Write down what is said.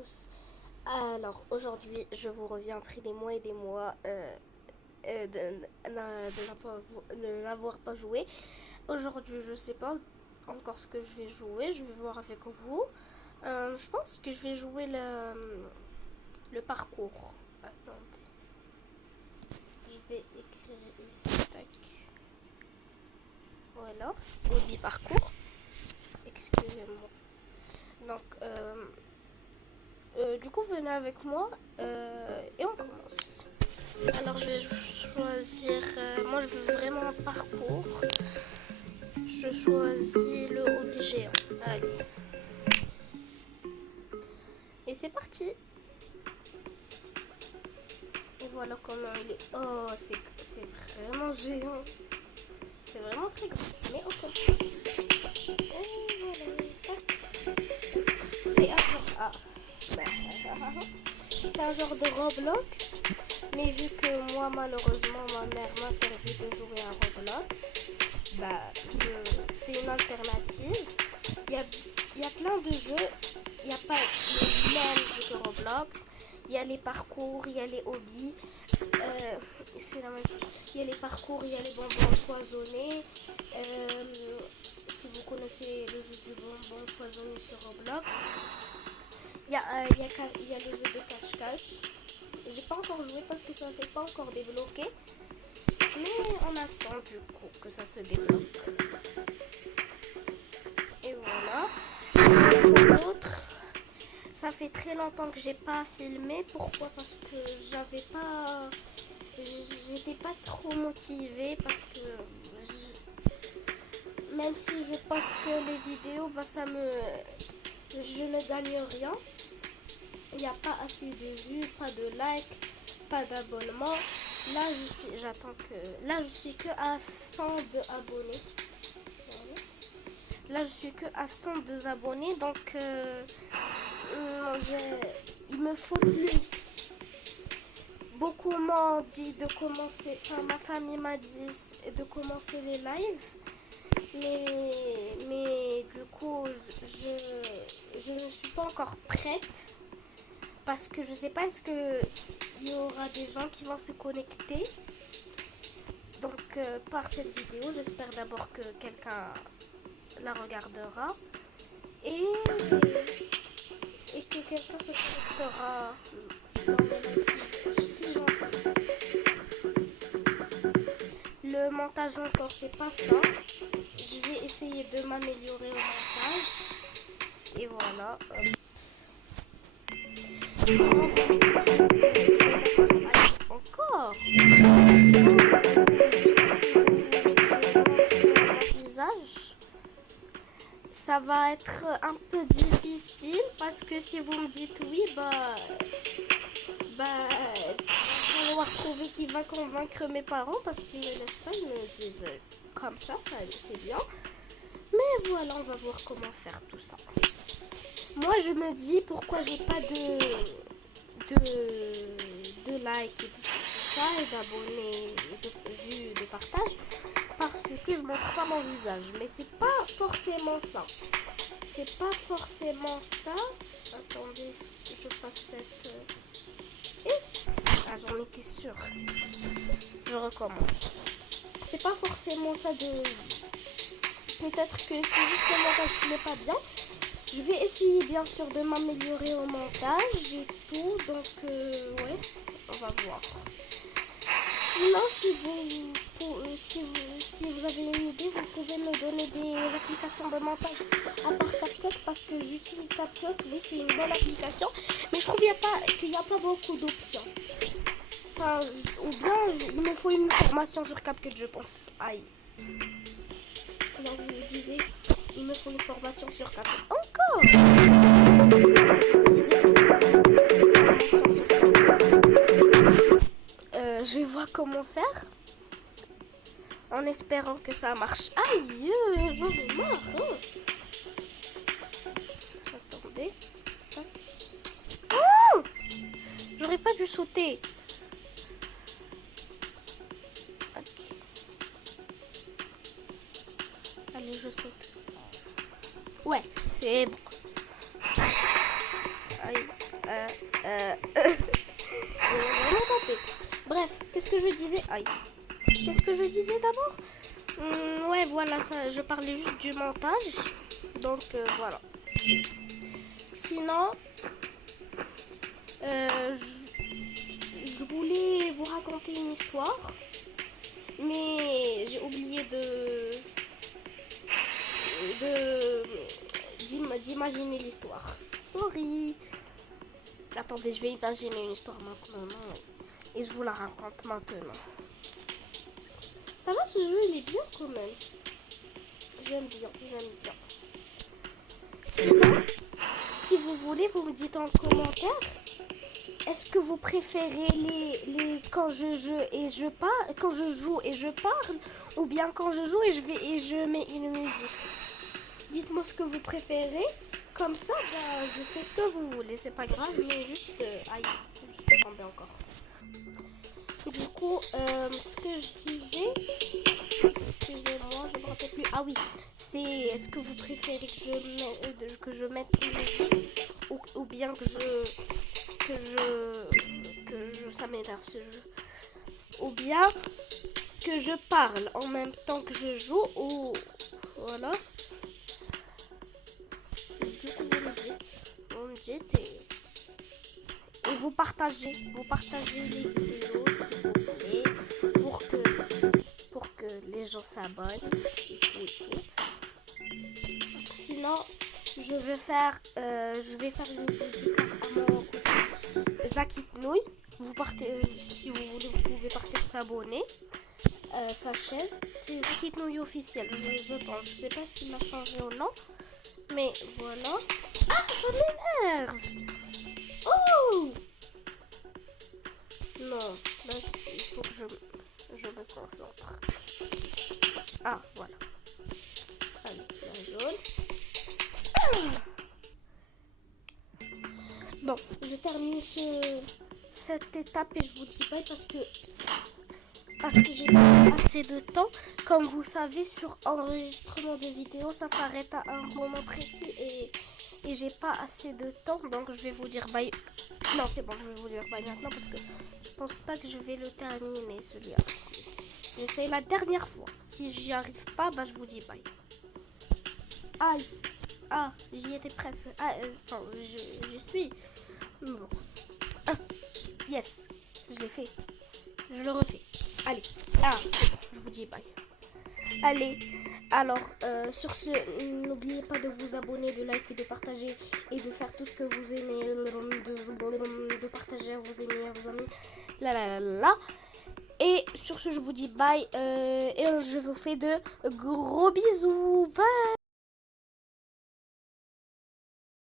tous. Alors aujourd'hui, je vous reviens après des mois et des mois de n'avoir pas joué. Aujourd'hui, je sais pas encore ce que je vais jouer. Je vais voir avec vous. Je pense que je vais jouer le parcours. Attendez, je vais écrire ici. Tac. Voilà, hobby parcours. Excusez-moi. Donc, du coup, venez avec moi et on commence. Alors, je vais choisir. Moi, je veux vraiment un parcours. Je choisis le hobby géant. Allez. Et c'est parti. Et voilà comment il est. Oh, c'est vraiment géant. C'est vraiment très grand. Mais ok. Et voilà. C'est un genre. Ah. C'est un genre de Roblox. Mais vu que moi, malheureusement, ma mère m'interdit de jouer à Roblox, c'est une alternative. Il y a plein de jeux. Il n'y a pas les mêmes jeux que Roblox. Il y a les parcours, il y a les hobbies. C'est la même chose. Il y a les parcours, il y a les bonbons empoisonnés. Si vous connaissez le jeu du bonbon empoisonné sur Roblox. Il y a le jeu de cache-cache. J'ai pas encore joué parce que ça s'est pas encore débloqué. Mais on attend du coup que ça se débloque. Et voilà. Pour l'autre, ça fait très longtemps que j'ai pas filmé. Pourquoi? Parce que j'étais pas trop motivée parce que même si je poste les vidéos, je ne gagne rien. Il n'y a pas assez de vues, pas de likes, pas d'abonnements. Là, je suis que à 102 abonnés. Là, je suis que à 102 abonnés, donc il me faut plus. Beaucoup m'ont dit de commencer, enfin ma famille m'a dit de commencer les lives, mais du coup, je ne suis pas encore prête. Parce que je sais pas, est-ce qu'il y aura des gens qui vont se connecter. Donc par cette vidéo, j'espère d'abord que quelqu'un la regardera. Et que quelqu'un se connectera dans le live si j'en fais. Le montage encore, c'est pas ça. Je vais essayer de m'améliorer au montage. Et voilà. Encore visage, ça va être un peu difficile parce que si vous me dites oui, il va falloir trouver qui va convaincre mes parents parce qu'ils me laissent pas, ils me disent comme ça c'est bien. Mais voilà, on va voir comment faire tout ça. Moi, je me dis pourquoi j'ai pas de likes et tout ça, et d'abonnés, de vues, de partages, parce que je montre pas mon visage. Mais c'est pas forcément ça. C'est pas forcément ça. Attendez, je passe cette. Ah, j'en étais sûre. Je recommence. C'est pas forcément ça de. Peut-être que c'est juste le montage qui n'est pas bien. Je vais essayer bien sûr de m'améliorer au montage et tout, donc ouais, on va voir. Sinon, si vous avez une idée, vous pouvez me donner des applications de montage à part CapCut parce que j'utilise CapCut, oui c'est une bonne application, mais je trouve qu'il n'y a pas beaucoup d'options. Enfin, ou bien il me faut une formation sur CapCut, je pense. Aïe. Alors je vous disais, il me faut une formation sur CapCut. Encore. Je vais voir comment faire. En espérant que ça marche. Aïe, j'en ai marre. Hein. Attendez. Oh, j'aurais pas dû sauter. Ok. Allez, je saute. Ouais, c'est bon. Aïe. vraiment tapé. Bref, qu'est-ce que je disais? Aïe. Qu'est-ce que je disais d'abord? Ouais, voilà, ça, je parlais juste du montage. Donc, voilà. Sinon, je voulais vous raconter une histoire. Mais j'ai oublié d'imaginer l'histoire. Sorry. Attendez, je vais imaginer une histoire maintenant. Non, et je vous la raconte maintenant. Ça va, ce jeu, il est bien quand même. J'aime bien. Sinon, si vous voulez, vous me dites en commentaire. Est-ce que vous préférez les quand je joue et je parle, ou bien quand je joue et je mets une musique? Dites-moi ce que vous préférez. Comme ça, je fais ce que vous voulez. C'est pas grave, mais juste aïe, je suis tombée encore. Du coup, ce que je disais, excusez-moi, je me rappelle plus. Ah oui, c'est est-ce que vous préférez que je mette une musique, ou bien ça m'énerve ce jeu, ou bien que je parle en même temps que je joue, ou voilà. Du coup, vous me dites et vous partagez les vidéos si vous voulez, pour que les gens s'abonnent et tout. Sinon, je vais faire une dédicace à mon cousin Zakit Nouy. Si vous voulez, vous pouvez partir s'abonner. Sa chaîne, c'est Zakit Nouy officiel. Je pense. Je sais pas ce qu'il m'a changé ou non, mais voilà. Ah, ça m'énerve. Oh non, là, il faut que je me concentre. Ah, voilà. Allez, la jaune. Bon, je termine cette étape et je vous dis bye parce que j'ai pas assez de temps. Comme vous savez, sur enregistrement de vidéo, ça s'arrête à un moment précis et j'ai pas assez de temps, donc je vais vous dire bye. Non, c'est bon, je vais vous dire bye maintenant parce que je pense pas que je vais le terminer celui-là. J'essaie la dernière fois. Si j'y arrive pas, bah je vous dis bye. Aïe. Ah, j'y étais presque. Ah, enfin, je suis. Bon. Ah, yes, je l'ai fait. Je le refais. Allez. Ah, c'est bon, je vous dis bye. Allez, alors, sur ce, n'oubliez pas de vous abonner, de liker, de partager et de faire tout ce que vous aimez, de partager à vos amis, à vos amis, la. Et sur ce, je vous dis bye et je vous fais de gros bisous. Bye.